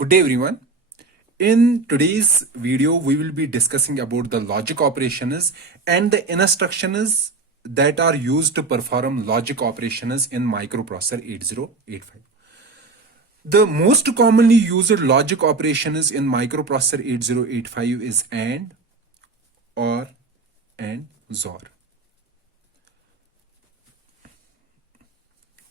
Good day everyone. In today's video, we will be discussing about the logic operations and the instructions that are used to perform logic operations in microprocessor 8085. The most commonly used logic operations in microprocessor 8085 is AND, OR, and XOR.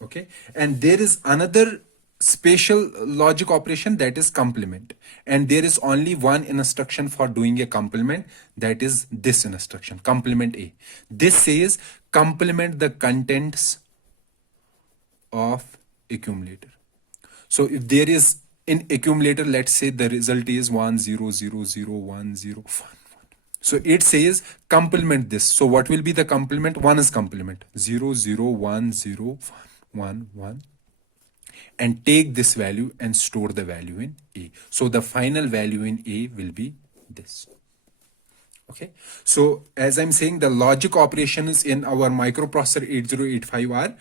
Okay, and there is another special logic operation, that is complement, and there is only one instruction for doing a complement, that is this instruction, complement A. This says complement the contents of accumulator. So if there is in accumulator, let's say the result is 1 0 0 0 1 0 1. So it says complement this. So what will be the complement? 1 is complement 0 0 1 0 1 1, and take this value and store the value in A. So the final value in A will be this. Okay. So as I'm saying, the logic operations in our microprocessor 8085 are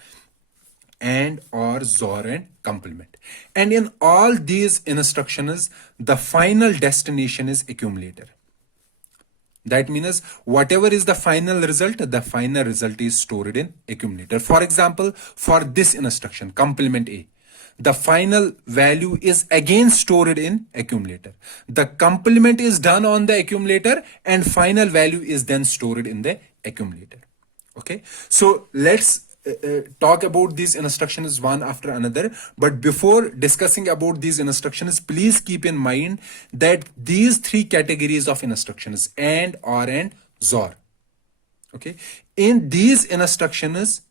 AND, OR, XOR, and complement. And in all these instructions, the final destination is accumulator. That means whatever is the final result is stored in accumulator. For example, for this instruction, complement A, the final value is again stored in accumulator. The complement is done on the accumulator and final value is then stored in the accumulator. Okay, so let's talk about these instructions one after another. But before discussing about these instructions, please keep in mind that these three categories of instructions, AND, OR, and XOR, okay, in these instructions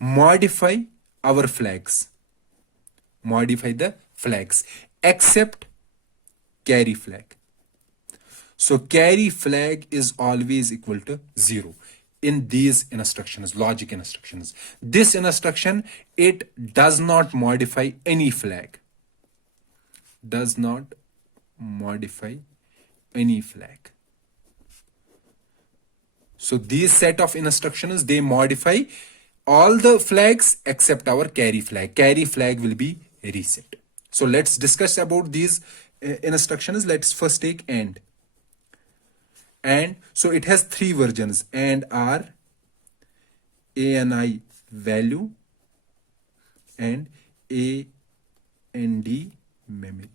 modify our flags, modify the flags, except carry flag. So carry flag is always equal to 0 in these instructions, logic instructions. This instruction, it does not modify any flag, does not modify any flag. So these set of instructions, they modify all the flags except our carry flag. Carry flag will be reset. So let's discuss about these instructions. Let's first take AND. And so it has three versions, and R, ANI value, and A and D memory.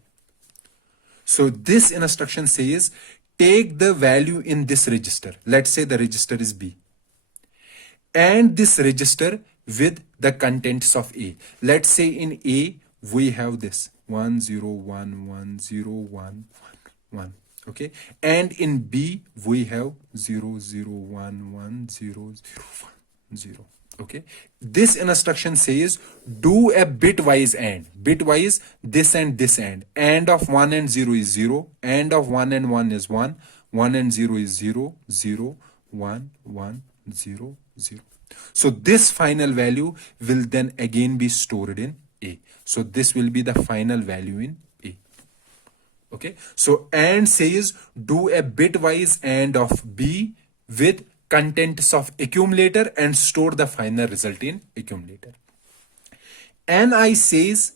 So this instruction says take the value in this register. Let's say the register is B, and this register with the contents of A. Let's say in A we have this 1 0 1 1 0 1 1. Okay, and in B we have 0 0 1 1 0 0 1 0. Okay, this instruction says do a bitwise AND. Bitwise, this and this AND of 1 and 0 is 0, AND of 1 and 1 is 1, 1 and 0 is 0 0 1 1 0 0. So this final value will then again be stored in A. So this will be the final value in A. Okay, so AND says do a bitwise AND of B with contents of accumulator and store the final result in accumulator. NI says,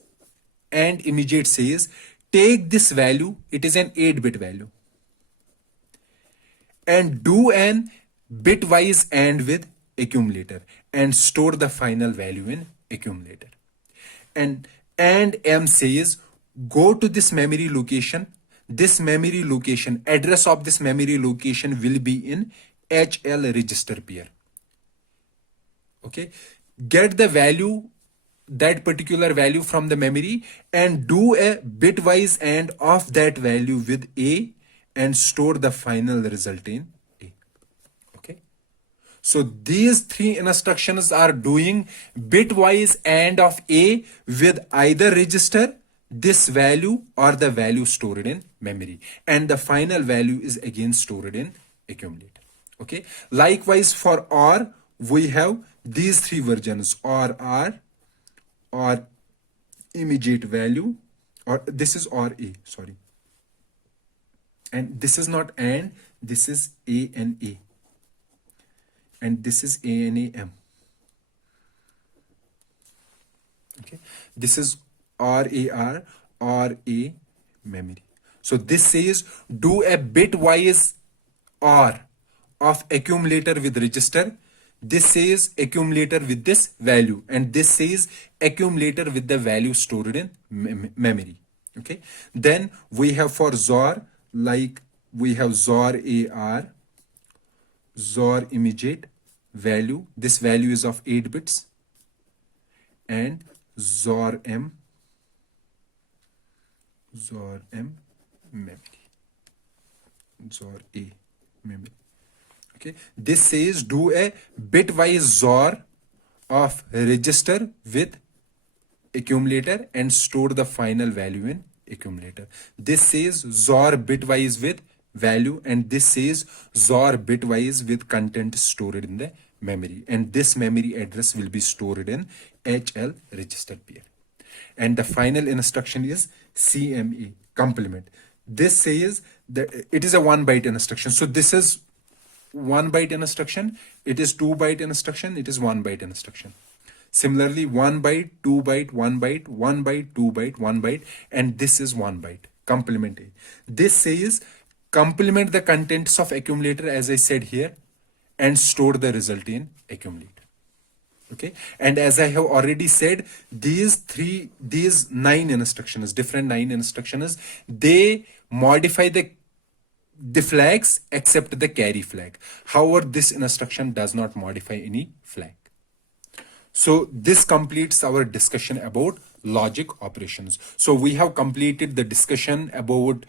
and immediate says, take this value, it is an 8-bit value, and do an bitwise AND with accumulator and store the final value in accumulator. And M says go to this memory location. This memory location, address of this memory location will be in HL register pair. Okay, get the value, that particular value from the memory, and do a bitwise AND of that value with A and store the final result in A. Okay, so these three instructions are doing bitwise AND of A with either register, this value, or the value stored in memory, and the final value is again stored in accumulator. Okay, likewise for OR we have these three versions, OR R, or immediate value, or this is OR A, sorry, and this is not AND, this is A and A, and this is A and A M. Okay, this is RAR, RA, memory. So this says do a bitwise OR of accumulator with register. This says accumulator with this value, and this says accumulator with the value stored in memory. Okay. Then we have for XOR, like we have XOR AR, XOR immediate value. This value is of 8 bits, and XOR M memory, XOR A memory. Okay, this says do a bitwise XOR of register with accumulator and store the final value in accumulator. This says XOR bitwise with value, and this says XOR bitwise with content stored in the memory, and this memory address will be stored in HL register pair. And the final instruction is CMA, complement. This says that it is a 1 byte instruction. So this is 1 byte instruction, it is 2 byte instruction, it is 1 byte instruction. Similarly, 1 byte, 2 byte, 1 byte, 1 byte, 2 byte, 1 byte, and this is 1 byte, complement A. This says complement the contents of accumulator, as I said here, and store the result in accumulator. Okay, and as I have already said, these 9 instructions, different 9 instructions, they modify the flags except the carry flag. However, this instruction does not modify any flag. So this completes our discussion about logic operations. So we have completed the discussion about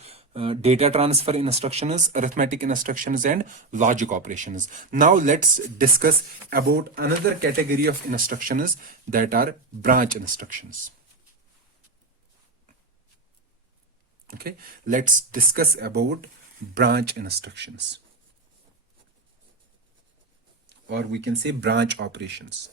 data transfer instructions, arithmetic instructions, and logic operations. Now let's discuss about another category of instructions, that are branch instructions. Okay, let's discuss about branch instructions, or we can say branch operations.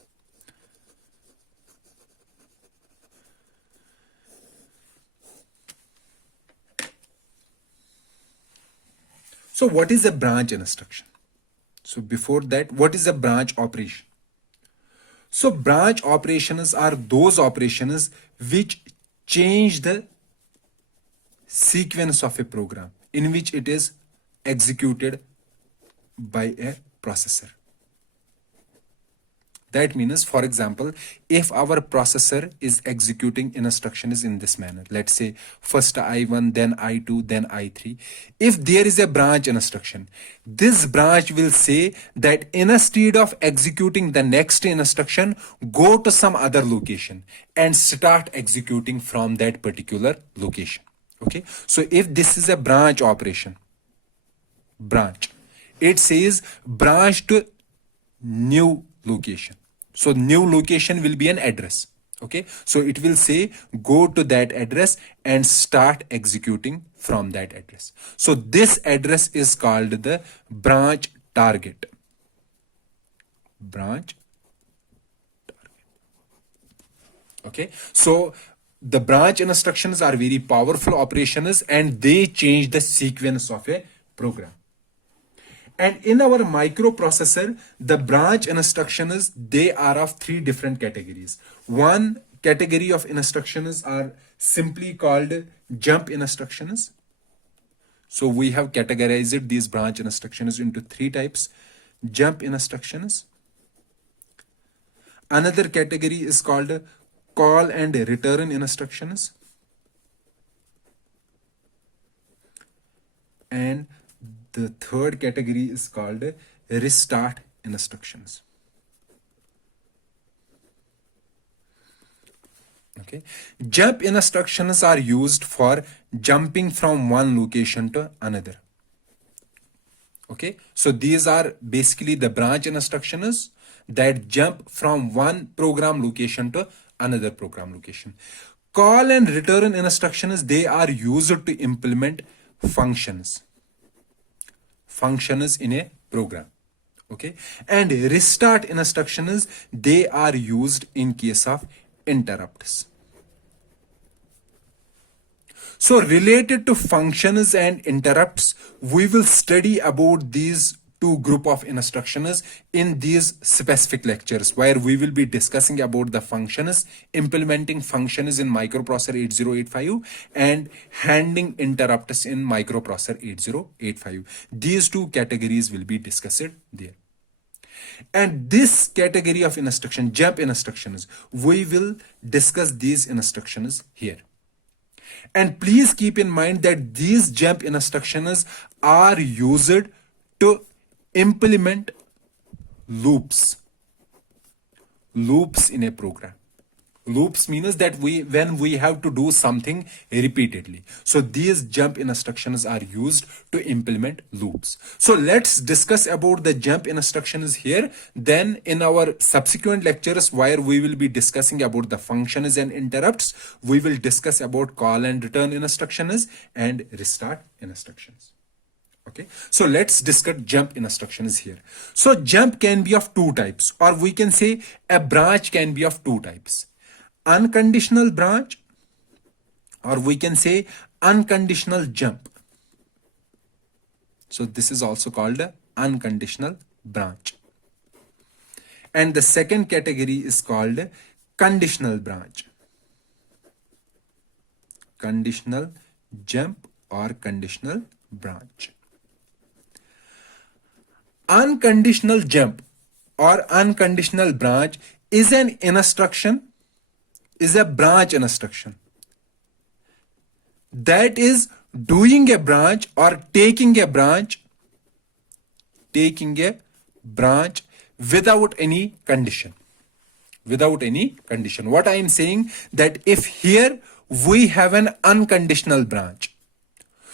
So what is a branch instruction? So before that, what is a branch operation? So branch operations are those operations which change the sequence of a program in which it is executed by a processor. That means, for example, if our processor is executing instructions in this manner, let's say first I1, then I2, then I3. If there is a branch instruction, this branch will say that instead of executing the next instruction, go to some other location and start executing from that particular location. Okay, so if this is a branch operation, branch, it says branch to new location. So new location will be an address. Okay, so it will say go to that address and start executing from that address. So this address is called the branch target. Branch target. Okay, so the branch instructions are very powerful operations, and they change the sequence of a program. And in our microprocessor, the branch instructions, they are of 3 different categories. One category of instructions are simply called jump instructions. So we have categorized these branch instructions into 3 types. Jump instructions. Another category is called call and return instructions. And the third category is called restart instructions. Okay, jump instructions are used for jumping from one location to another. Okay, so these are basically the branch instructions that jump from one program location to another program location. Call and return instructions, they are used to implement functions in a program. Okay, and restart instructions, they are used in case of interrupts. So related to functions and interrupts, we will study about these two group of instructions in these specific lectures, where we will be discussing about the functions, implementing functions in microprocessor 8085, and handling interrupts in microprocessor 8085. These two categories will be discussed there. And this category of instruction, jump instructions, we will discuss these instructions here. And please keep in mind that these jump instructions are used to implement loops in a program. Loops means that when we have to do something repeatedly. So these jump instructions are used to implement loops. So let's discuss about the jump instructions here. Then in our subsequent lectures, where we will be discussing about the functions and interrupts, we will discuss about call and return instructions and restart instructions. Okay, so let's discuss jump instructions here. So jump can be of two types, or we can say a branch can be of two types: unconditional branch, or we can say unconditional jump. So this is also called a unconditional branch. And the second category is called conditional branch. Conditional jump or conditional branch. Unconditional jump or unconditional branch is an instruction, is a branch instruction that is doing a branch or taking a branch without any condition. Without any condition. What I am saying, that if here we have an unconditional branch,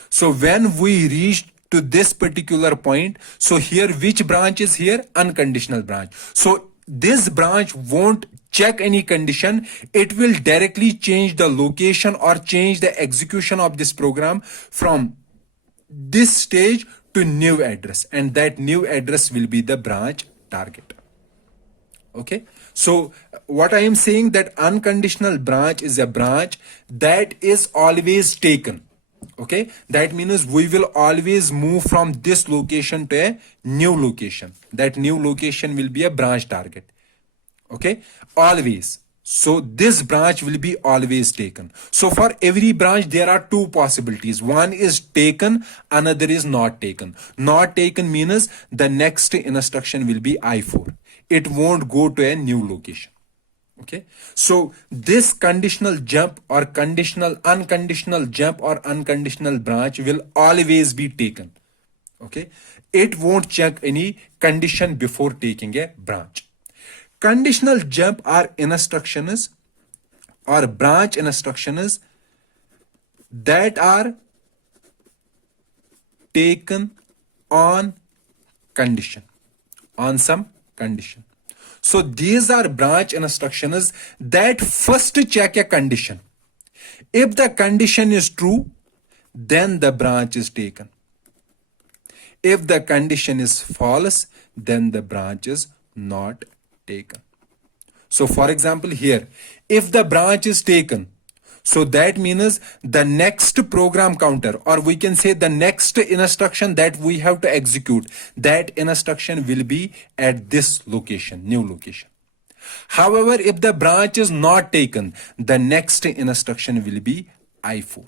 so when we reach to this particular point, so here which branch is here? Unconditional branch. So this branch won't check any condition. It will directly change the location or change the execution of this program from this stage to new address, and that new address will be the branch target. Okay, so what I am saying, that unconditional branch is a branch that is always taken. Okay, that means we will always move from this location to a new location. That new location will be a branch target. Okay, always. So this branch will be always taken. So for every branch there are two possibilities. One is taken, another is not taken. Not taken means the next instruction will be I4. It won't go to a new location. Okay, so this conditional jump or unconditional jump or unconditional branch will always be taken. Okay, it won't check any condition before taking a branch. Conditional jump are instructions or branch instructions that are taken on condition, on some condition. So these are branch instructions that first check a condition. If the condition is true, then the branch is taken. If the condition is false, then the branch is not taken. So for example here, if the branch is taken, so that means the next program counter, or we can say the next instruction that we have to execute, that instruction will be at this location, new location. However, if the branch is not taken, the next instruction will be I4.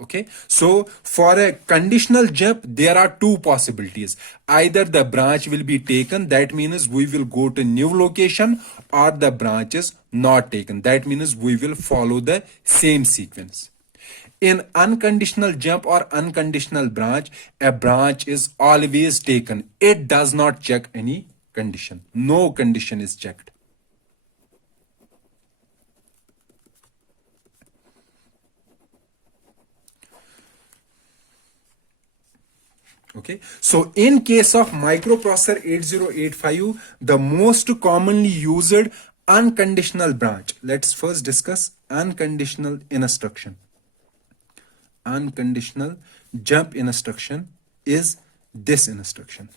Okay, so for a conditional jump, there are two possibilities. Either the branch will be taken, that means we will go to new location, or the branch is not taken. That means we will follow the same sequence. In unconditional jump or unconditional branch, a branch is always taken. It does not check any condition. No condition is checked. Okay, so in case of microprocessor 8085, the most commonly used unconditional branch. Let's first discuss unconditional instruction. Unconditional jump instruction is this instruction,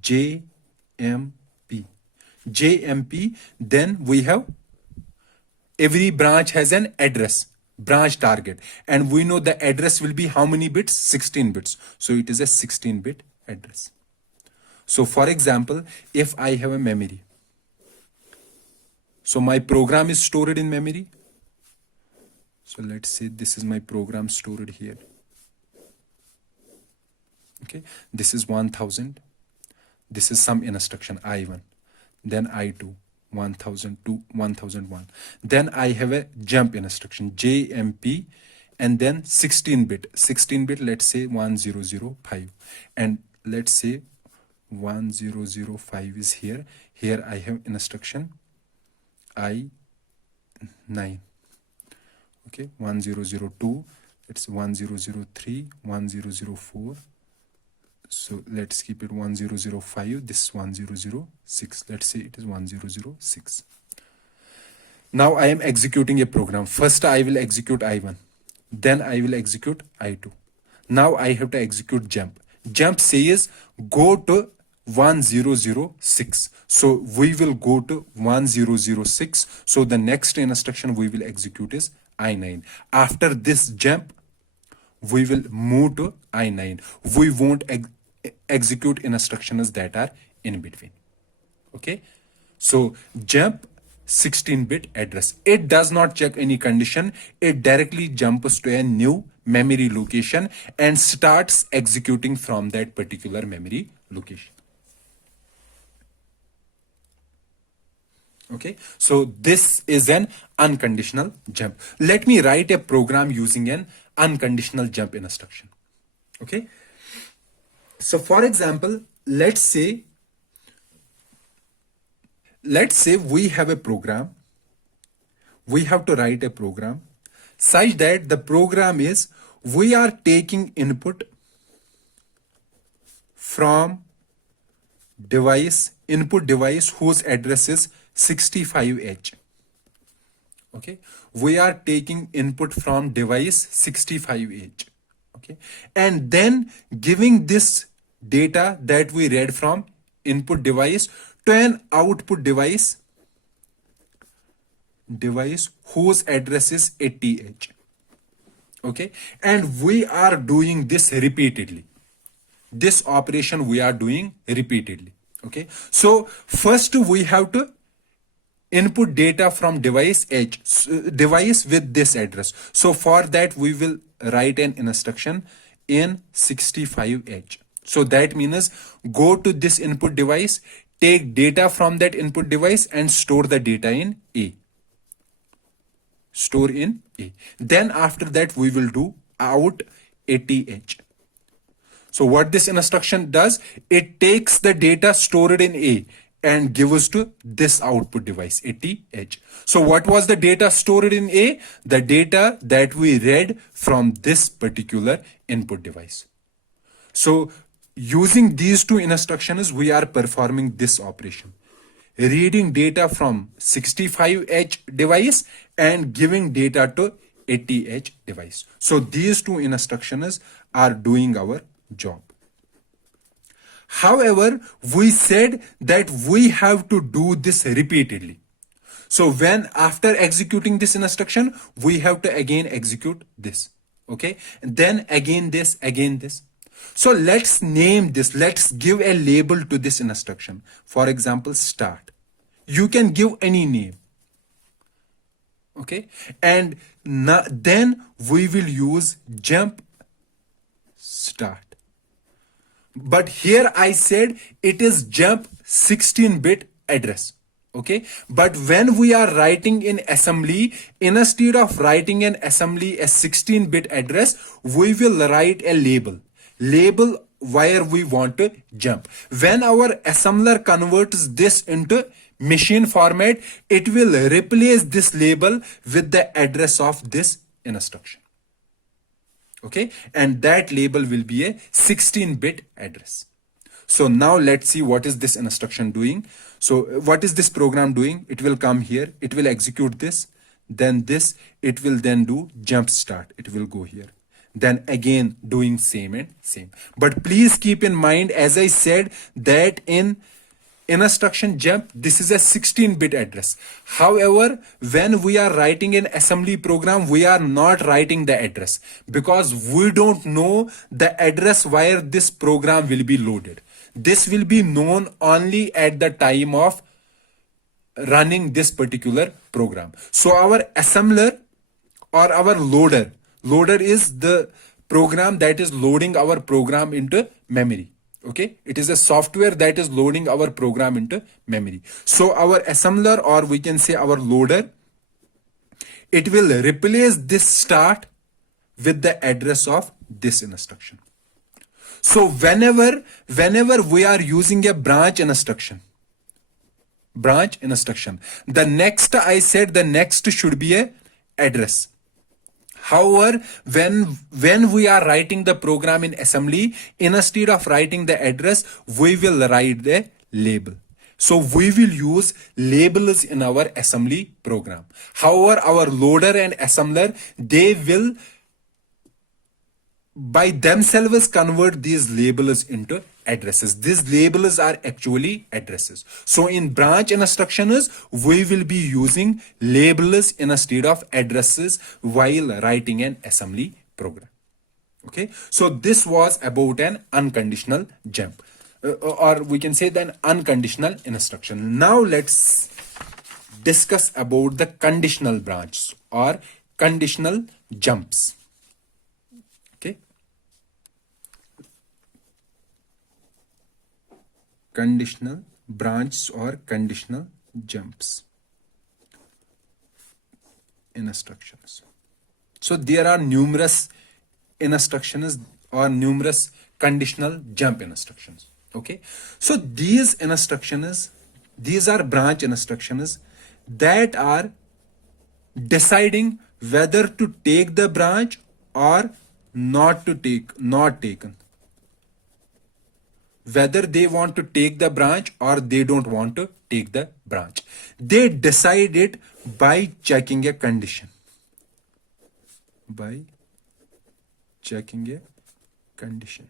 JMP. JMP, then we have every branch has an address. branch target, and we know the address will be how many bits? 16 bits. So it is a 16-bit address. So for example, if I have a memory, so my program is stored in memory. So let's say this is my program stored here. Okay, this is 1000. This is some instruction I1, then I2, 1002, 1001. Then I have a jump instruction JMP, and then 16-bit. 16-bit, let's say 1005, and let's say 1005 is here. Here I have instruction I9. Okay, 1002, it's 1003, 1004. So let's keep it 1005. This is 1006. Let's say it is 1006. Now I am executing a program. First I will execute I1. Then I will execute I2. Now I have to execute jump. Jump says go to 1006. So we will go to 1006. So the next instruction we will execute is I9. After this jump, we will move to I9. We won't execute instructions that are in between. Okay, so jump 16-bit address. It does not check any condition. It directly jumps to a new memory location and starts executing from that particular memory location. Okay, so this is an unconditional jump. Let me write a program using an unconditional jump instruction. Okay, so for example, let's say we have a program. We have to write a program such that the program is we are taking input from input device whose address is 65H. Okay, we are taking input from device 65H. Okay, and then giving this data that we read from input device to an output device whose address is 80H. Okay, and we are doing this repeatedly. This operation we are doing repeatedly. Okay, so first we have to input data from device device with this address. So for that we will write an instruction in 65H. So that means go to this input device, take data from that input device and store the data in A. Store in A. Then after that we will do out 80H. So what this instruction does, it takes the data stored in A and gives to this output device 80H. So what was the data stored in A? The data that we read from this particular input device. So using these two instructions, we are performing this operation. Reading data from 65H device and giving data to 80H device. So these two instructions are doing our job. However, we said that we have to do this repeatedly. So when after executing this instruction, we have to again execute this. Okay, and then again this, again this. So let's name this. Let's give a label to this instruction. For example, start. You can give any name. Okay, and then we will use jump start. But here I said it is jump 16-bit address. Okay, but when we are writing in assembly, instead of writing an assembly a 16-bit address, we will write a label where we want to jump. When our assembler converts this into machine format, it will replace this label with the address of this instruction. Okay, and that label will be a 16-bit address. So now let's see what is this instruction doing. So what is this program doing? It will come here, it will execute this, then this, it will then do jump start. It will go here. Then again doing same and same. But please keep in mind, as I said, that in instruction jump, this is a 16-bit address. However, when we are writing an assembly program, we are not writing the address because we don't know the address where this program will be loaded. This will be known only at the time of running this particular program. So our assembler or our loader is the program that is loading our program into memory. Okay, it is a software that is loading our program into memory. So our assembler, or we can say our loader, it will replace this start with the address of this instruction. So whenever we are using a branch instruction, the next, I said the next should be a address. However, when we are writing the program in assembly, instead of writing the address, we will write the label. So we will use labels in our assembly program. However, our loader and assembler, they will by themselves convert these labels into addresses. These labels are actually addresses. So in branch instructions, we will be using labels instead of addresses while writing an assembly program. Okay, so this was about an unconditional jump, or we can say then unconditional instruction. Now let's discuss about the conditional branch or conditional jumps. Okay, conditional branch or conditional jumps instructions. So there are numerous instructions or numerous conditional jump instructions. Okay, so these instructions, these are branch instructions that are deciding whether to take the branch or not taken, whether they want to take the branch or they don't want to take the branch. They decide it by checking a condition. By checking a condition.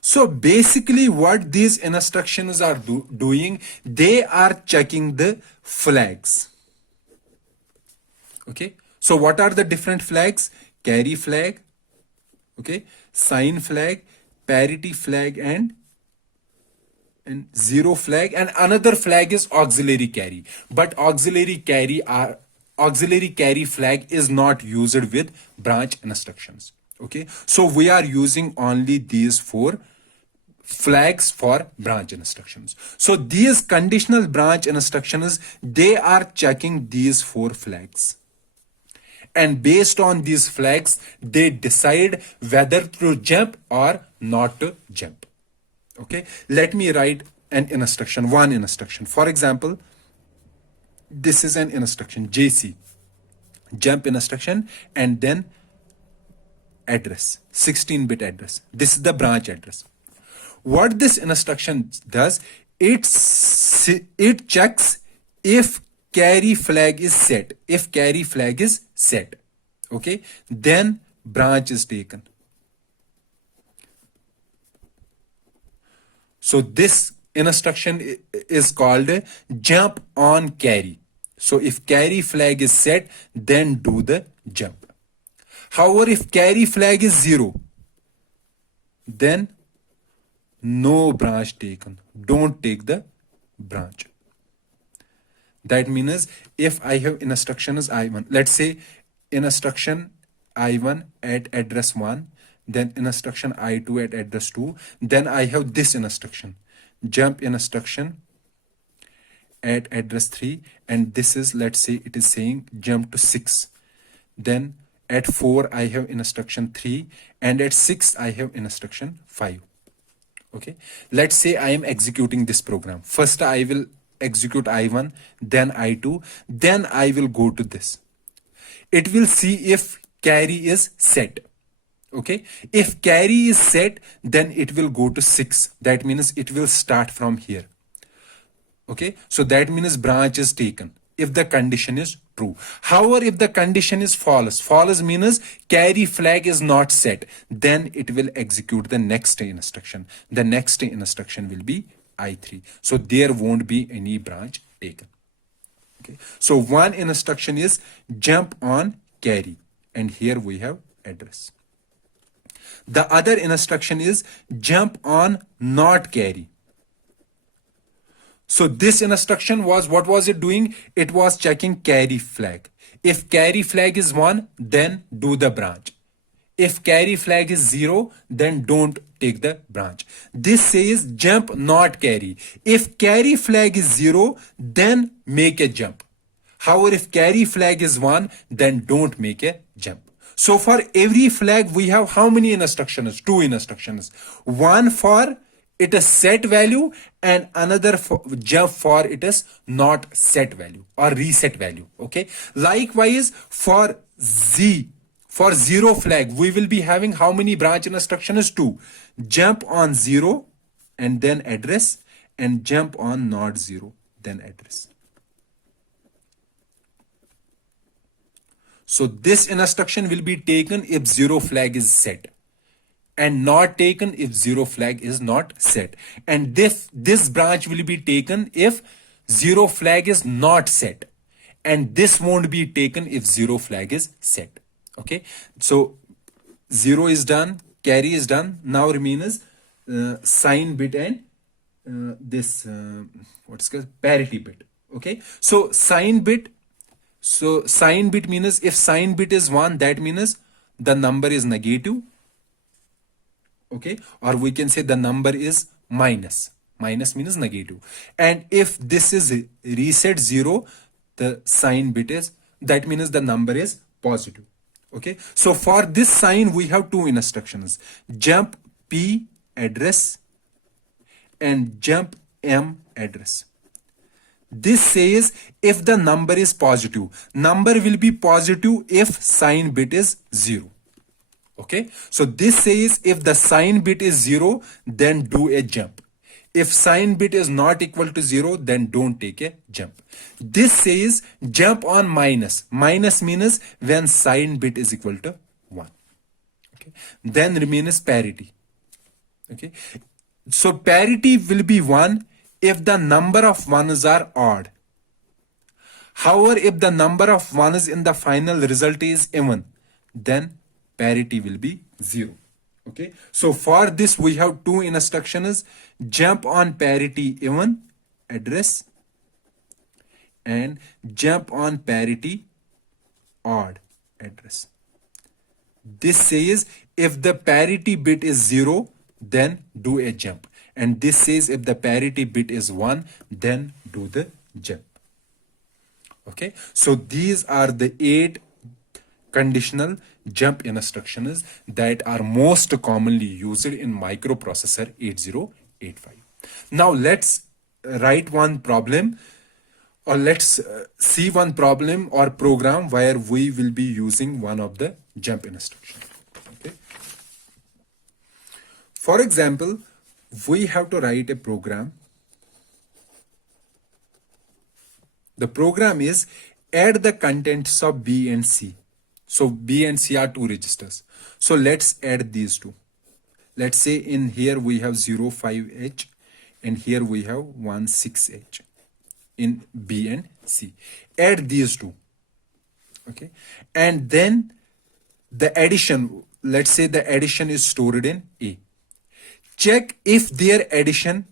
So basically what these instructions are doing, they are checking the flags. Okay, so what are the different flags? Carry flag, okay, sign flag, parity flag, and zero flag, and another flag is auxiliary carry. But auxiliary carry flag is not used with branch instructions. Okay, so we are using only these four flags for branch instructions. So these conditional branch instructions, they are checking these four flags, and based on these flags, they decide whether to jump or not to jump. Okay, let me write an instruction, one instruction. For example, this is an instruction JC, jump instruction, and then address, 16-bit address. This is the branch address. What this instruction does, it checks if carry flag is set. If carry flag is set, okay, then branch is taken. So this instruction is called jump on carry. So if carry flag is set, then do the jump. However, if carry flag is 0, then no branch taken. Don't take the branch. That means if I have instructions I1, let's say instruction I1 at address 1, then instruction I2 at address 2, then I have this instruction, jump instruction at address 3, and this is, let's say it is saying jump to 6. Then at 4 I have instruction 3, and at 6 I have instruction 5. Okay, let's say I am executing this program. First I will execute I1, then I2, then I will go to this. It will see if carry is set. Okay, if carry is set, then it will go to 6. That means it will start from here. Okay, so that means branch is taken if the condition is true. However, if the condition is false means carry flag is not set, then it will execute the next instruction. The next instruction will be I3. So there won't be any branch taken. Okay. So one instruction is jump on carry, and here we have address. The other instruction is jump on not carry. So this instruction was, what was it doing? It was checking carry flag. If carry flag is 1, then do the branch. If carry flag is 0, then don't take the branch. This says jump not carry. If carry flag is 0, then make a jump. However, if carry flag is 1, then don't make a jump. So for every flag, we have how many instructions? 2 instructions. One for it is set value, and another for jump for it is not set value or reset value. Okay. Likewise, for zero flag, we will be having how many branch instructions? 2. Jump on 0 and then address, and jump on not 0 then address. So this instruction will be taken if 0 flag is set, and not taken if 0 flag is not set. And this branch will be taken if 0 flag is not set, and this won't be taken if 0 flag is set. Okay, so 0 is done, carry is done. Now remains sign bit and this what's called parity bit. Okay, so sign bit. So sign bit means if sign bit is 1, that means the number is negative. Okay, or we can say the number is minus. Minus means negative. And if this is reset 0, the sign bit is, that means the number is positive. Okay, so for this sign we have 2 instructions: jump P address and jump M address. This says if the number is positive, number will be positive if sign bit is 0. Okay, so this says if the sign bit is 0, then do a jump. If sign bit is not equal to 0, then don't take a jump. This says jump on minus. Minus means when sign bit is equal to 1. Okay, then remains parity. Okay, so parity will be 1 if the number of ones are odd. However, if the number of ones in the final result is even, then parity will be 0. Okay, so for this we have 2 instructions: jump on parity even address and jump on parity odd address. This says if the parity bit is 0, then do a jump, and this says if the parity bit is 1, then do the jump. Okay, so these are the 8 conditional jump instructions that are most commonly used in microprocessor 8085. Now let's write one problem, or let's see one problem or program where we will be using one of the jump instructions. Okay. For example, we have to write a program. The program is add the contents of B and C. So B and C are 2 registers. So let's add these 2. Let's say in here we have 05H and here we have 16H in B and C. Add these 2. Okay. And then the addition, let's say the addition is stored in A. Check if their addition,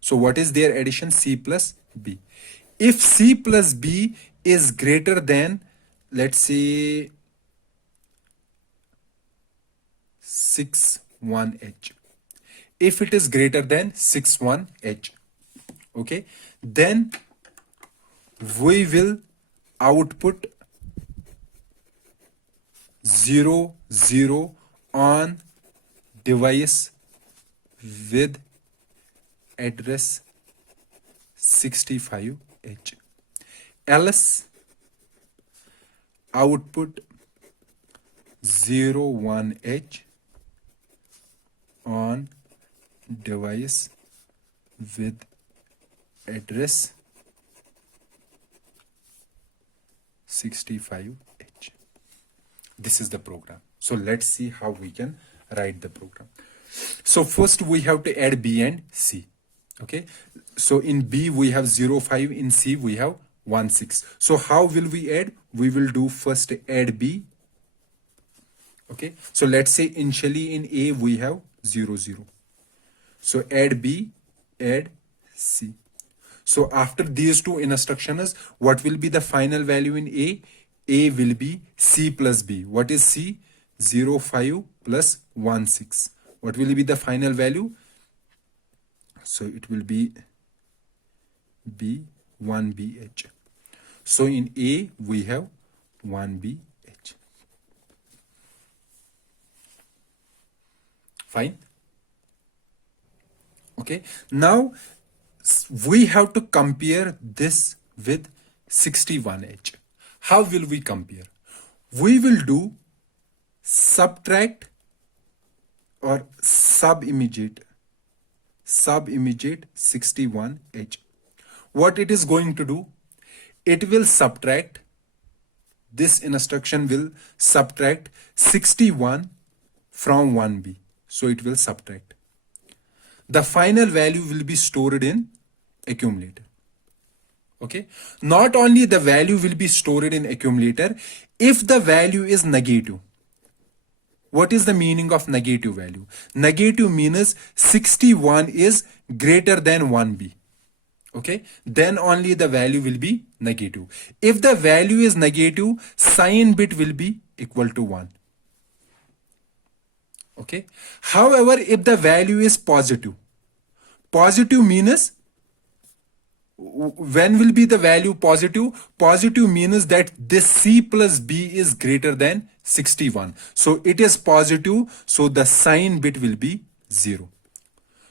so what is their addition? C plus B. If C plus B is greater than, let's say, 61H. If it is greater than 61H, okay, then we will output 0, 0 on device with address 65H. Else output 01H on device with address 65H. This is the program. So let's see how we can write the program. So first we have to add B and C. Okay. So in B we have 0, 5. In C we have 1, 6. So how will we add? We will do first add B. Okay. So let's say initially in A we have 0, 0. So add B, add C. So after these two instructions, what will be the final value in A? A will be C plus B. What is C? 0, 5 plus 1, 6. What will be the final value? So it will be B, 1BH. So in A, we have 1BH. Fine. Okay. Now, we have to compare this with 61H. How will we compare? We will do subtract or sub-immediate 61H. What it is going to do? It will subtract, this instruction will subtract 61 from 1B. So it will subtract. The final value will be stored in accumulator. Okay. Not only the value will be stored in accumulator, if the value is negative. What is the meaning of negative value? Negative means 61 is greater than 1B. Okay. Then only the value will be negative. If the value is negative, sign bit will be equal to 1. Okay. However, if the value is positive, positive means when will be the value positive? Positive means that this C plus B is greater than 61. So it is positive. So the sign bit will be 0.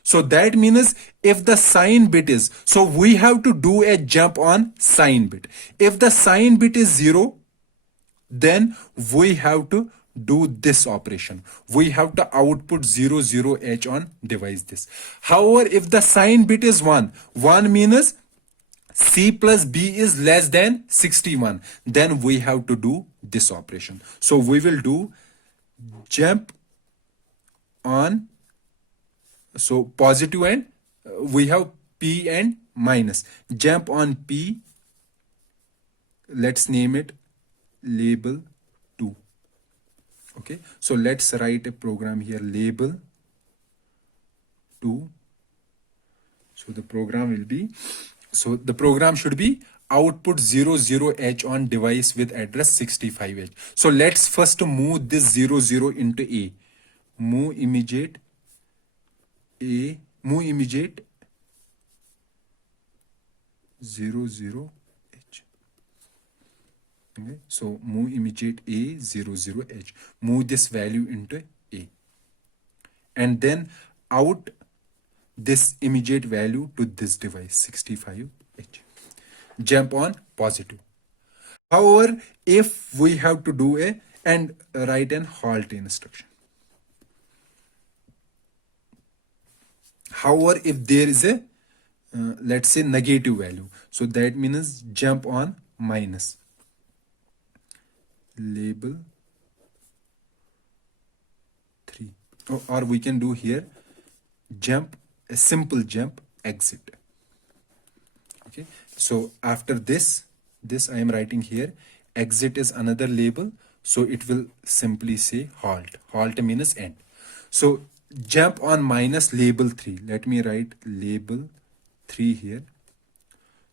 So that means if the sign bit is, so we have to do a jump on sign bit. If the sign bit is 0, then we have to do this operation. We have to output 0, 0H on device this. However, if the sign bit is 1, 1 means C plus B is less than 61, then we have to do this operation. So we will do jump on, so positive and we have P and minus. Jump on P, let's name it label 2. Okay, so let's write a program here, label 2. So the program will be, so the program should be output 00H on device with address 65H. So let's first move this 00 into A. Move immediate A, move immediate 00H. Okay, so move immediate A 00H. Move this value into A. And then out this immediate value to this device 65H. Jump on positive. However, if we have to do a and write an halt instruction. However, if there is a let's say negative value, so that means jump on minus label 3, or we can do here jump, a simple jump exit. Okay, so after this I am writing here exit is another label, so it will simply say halt means end. So jump on minus label 3, let me write label 3 here.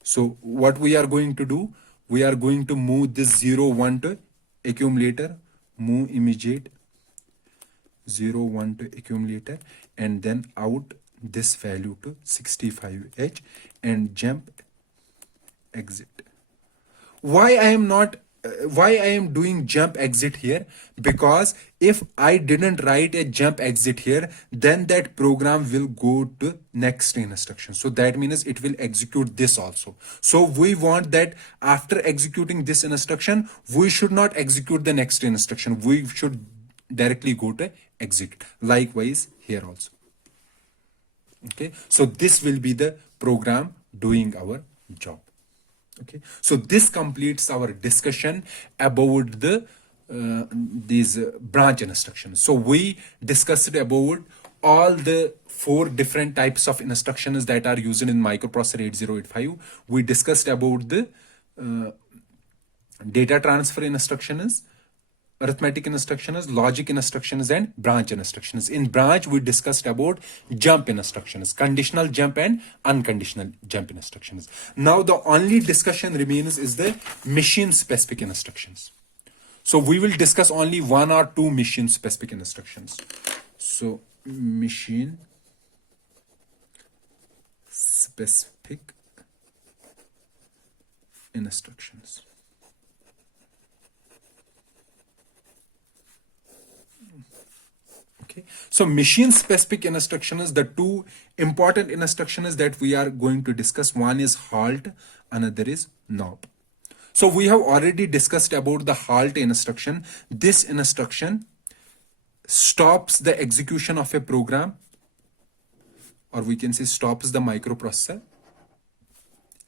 So what we are going to do, we are going to move this 0, 1 to accumulator, move immediate 0, 1 to accumulator, and then out this value to 65H and jump exit. Why I am doing jump exit here? Because if I didn't write a jump exit here, then that program will go to next instruction. So that means it will execute this also. So we want that after executing this instruction, we should not execute the next instruction. We should directly go to execute. Likewise here also. Okay, so this will be the program doing our job. Okay, so this completes our discussion about the these branch instructions. So we discussed about all the 4 different types of instructions that are used in microprocessor 8085. We discussed about the data transfer instructions, arithmetic instructions, logic instructions, and branch instructions. In branch, we discussed about jump instructions, conditional jump and unconditional jump instructions. Now the only discussion remains is the machine specific instructions. So we will discuss only 1 or 2 machine specific instructions. So machine specific instructions. Okay, so machine specific instructions, the 2 important instructions that we are going to discuss, one is halt, another is knob. So we have already discussed about the halt instruction. This instruction stops the execution of a program, or we can say stops the microprocessor,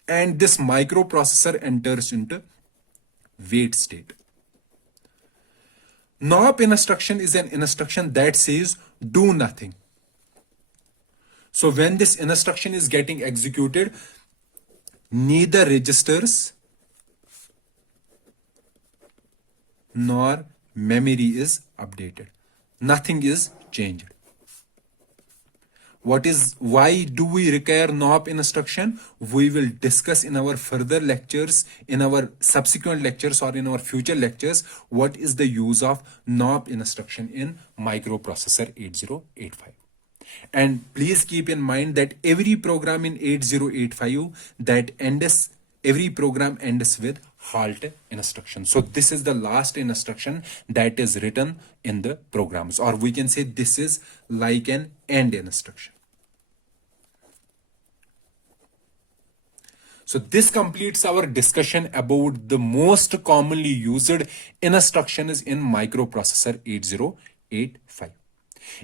and this microprocessor enters into wait state. Knob instruction is an instruction that says do nothing. So when this instruction is getting executed, neither registers nor memory is updated. Nothing is changed. Why do we require knob instruction? We will discuss in our further lectures, in our subsequent lectures or in our future lectures, what is the use of knob instruction in microprocessor 8085. And please keep in mind that every program in 8085 that every program ends with halt instruction. So this is the last instruction that is written in the programs, or we can say this is like an end instruction. So this completes our discussion about the most commonly used instructions in microprocessor 8085.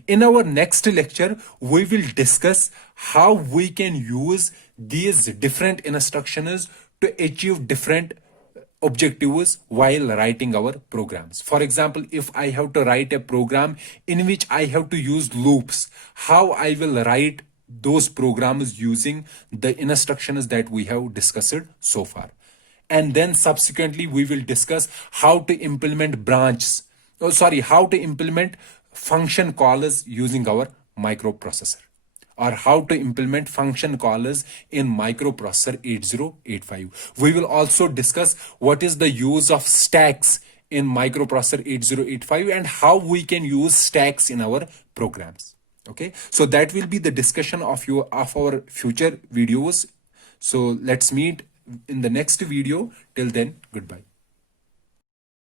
In our next lecture, we will discuss how we can use these different instructions to achieve different objectives while writing our programs. For example, if I have to write a program in which I have to use loops, how I will write those programs using the instructions that we have discussed so far. And then subsequently, we will discuss how to implement how to implement function callers using our microprocessor, or how to implement function callers in microprocessor 8085. We will also discuss what is the use of stacks in microprocessor 8085 and how we can use stacks in our programs. Okay, so that will be the discussion of our future videos. So let's meet in the next video. Till then, goodbye.